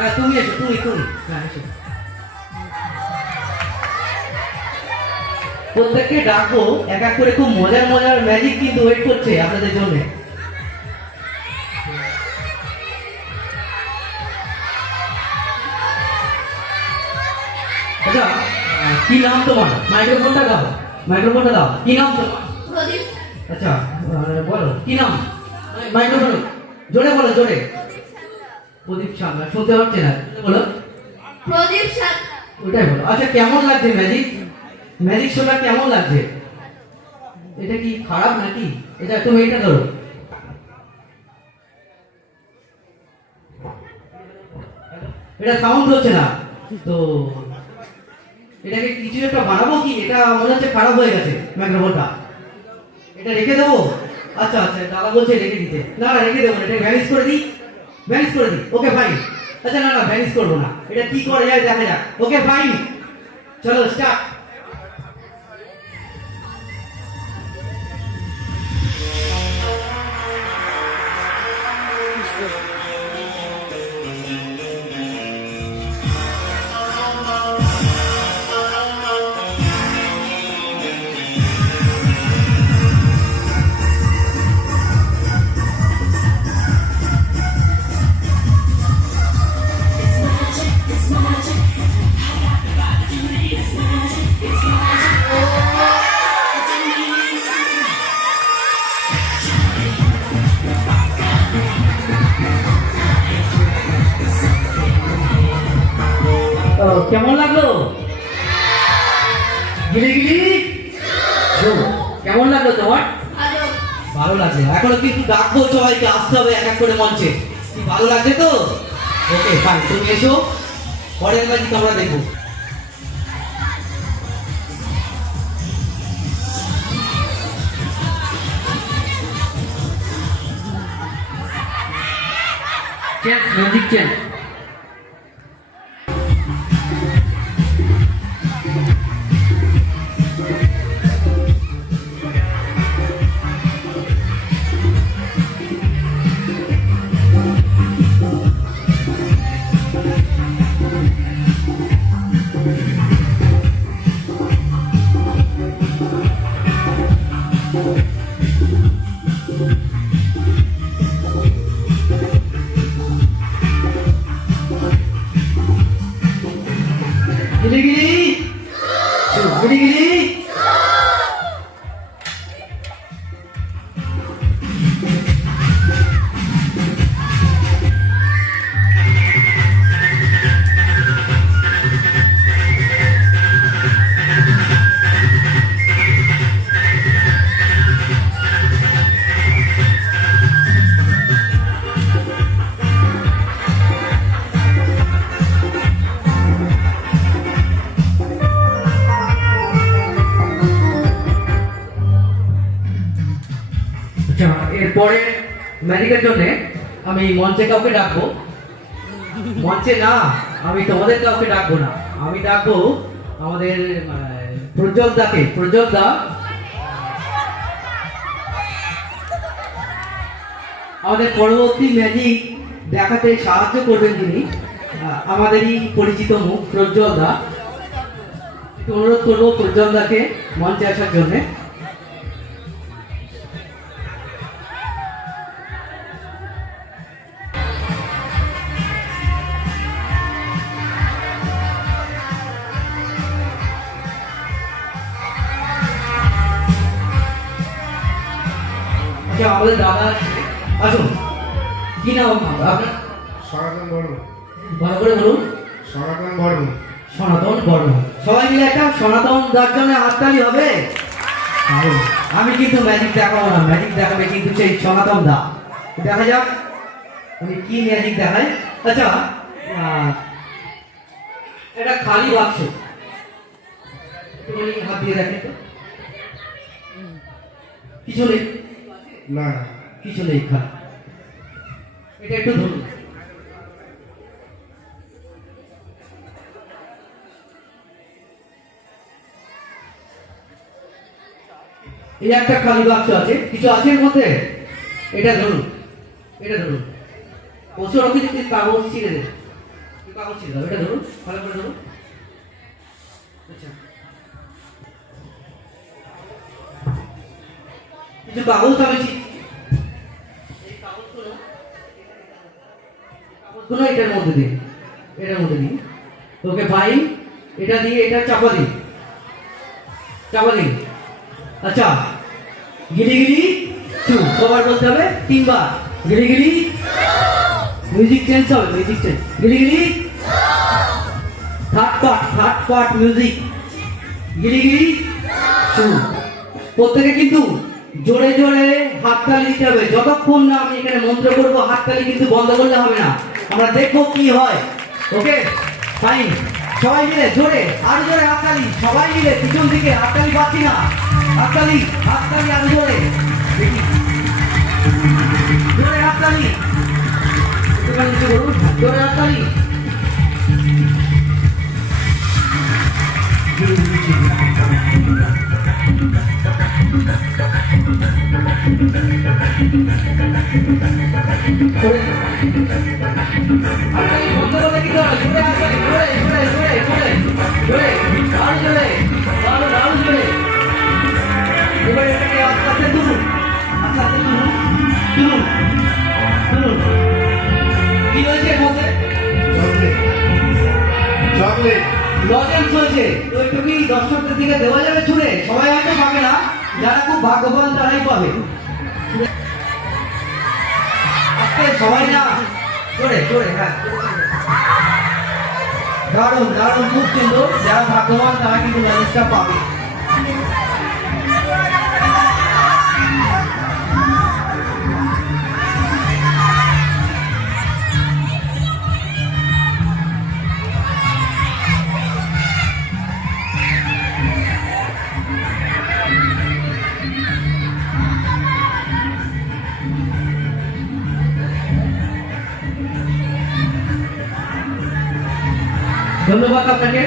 হ্যাঁ তুমি এসো তুমি তুমি। হ্যাঁ এসো। প্রত্যেককে ডাকবো এক এক করে খুব মজার মজার ম্যাজিক কিন্তু ওয়েট করছে আপনাদের জন্য। আচ্ছা কি নাম তোমার? মাইক্রোফোনটা দাও মাইক্রোফোনটা দাও। কি নাম তোমার? আচ্ছা বলো কি নাম? মাইক্রোফোন। জোরে বলো জোরে। প্রদীপ সামনা শুনতে পাচ্ছে না? বলো। প্রদীপ ওটাই বলো। আচ্ছা কেমন লাগছে ম্যাজিক ম্যাজিক শোটা কেমন লাগছে? এটা কি খারাপ নাকি? এটা তুমি এটা ধরো। এটা সাউন্ড হচ্ছে না। তো এটাকে কিছু একটা বানাবো কি? এটা মনে হচ্ছে খারাপ হয়ে গেছে মাইক্রোফোনটা এটা রেখে দেবো? আচ্ছা আচ্ছা দাদা বলছে রেখে দিতে। না না রেখে দেবো এটা ভ্যানিশ করে দিই। ভ্যানিশ করে দিই ওকে ফাইন আচ্ছা না না ভ্যানিশ করব না। এটা কি করে? যায় দেখা যাক ওকে ফাইন চলো স্টার্ট গিলি গিলি ও, কেমন লাগল তোমার? ভালো। ভালো লাগছে। এখনও কিন্তু ডাকবো সবাইকে? আসতে হবে এক এক করে মঞ্চে। কি ভালো লাগছে তো? ওকে ফাইন তুমি এসো। পরের ম্যাজিক আমরা দেখব। চেঞ্জ ম্যাজিক চেঞ্জ গিলি গিলি গিলি গিলি আচ্ছা এরপরে ম্যাজিকের জন্য আমি মঞ্চে কাউকে ডাকবো। মঞ্চে না, আমি তোমাদের কাউকে ডাকবো না। আমি ডাকবো আমাদের প্রজ্জ্বল দাকে। প্রজ্জ্বল দা। আমাদের পরবর্তী ম্যাজিক দেখাতে সাহায্য করবেন তিনি আমাদেরই পরিচিত মুখ, প্রজ্জ্বল দা। অনুরোধ করব প্রজ্জ্বল দাকে মঞ্চে আসার জন্যে। আচ্ছা আমাদের দাদা? আসুন। কি নাম আপনার? সনাতন বর্মন। ভালো করে বলুন। সনাতন বর্মন। সনাতন বর্মন। সবাই মিলে একটা সনাতন জন্য হাততালি হবে? আমি কিন্তু ম্যাজিক দেখাবো না। ম্যাজিক দেখাবে কিন্তু সেই সনাতন দা। দেখা যাক উনি কি ম্যাজিক দেখায়। আচ্ছা এটা খালি বাক্স। হাত দিয়ে দেখেন তো। কিছু নেই। না কিছু খালি এটা একটু ধরুন। এই একটা খালি বাক্স আছে, কিছু আছে এর মধ্যে? এটা ধরুন এটা ধরুন। ওষুধ কিছু কাগজ ছিঁড়ে একটু কাগজ ছিল এটা ধরুন ভালো করে ধরুন। আচ্ছা। কিছু কাগজ ছি- এই কাগজগুলো কাগজগুলো এটার মধ্যে দিন এটার মধ্যে দিন তোকে ফাইন এটা দিয়ে এটা চাপা দিন চাপা দিন আচ্ছা গিলি গিলি, টু কবার বলতে হবে, তিনবার। গিলি গিলি মিউজিক চেঞ্জ হবে মিউজিক চেঞ্জ গিলি গিলি third part third part music গিলি গিলি টু প্রত্যেকে কিন্তু জোরে জোরে হাততালি দিতে হবে। যতক্ষণ না আমি এখানে মন্ত্র করব, হাততালি কিন্তু বন্ধ করলে হবে না। আমরা দেখব কি হয়। ওকে ফাইন সবাই মিলে জোরে, আরও জোরে হাততালি। সবাই মিলে পিছন দিকে, হাততালি পাচ্ছি না। হাততালি হাততালি আরও জোরে। জোরে হাততালি। জোরে হাততালি। লজেন্স হয়েছে? কি দর্শকদের দিকে দেওয়া যাবে ছুড়ে সবাই হয়তো পাবে না যারা খুব ভাগ্যবান তারাই পাবে সবাই না জোরে জোরে হ্যাঁ। দারুণ দারুণ, খুব কিন্তু যারা ভাগ্যবান, তারা কিন্তু লজেন্সটা পাবে। ধন্যবাদ আপনাকে।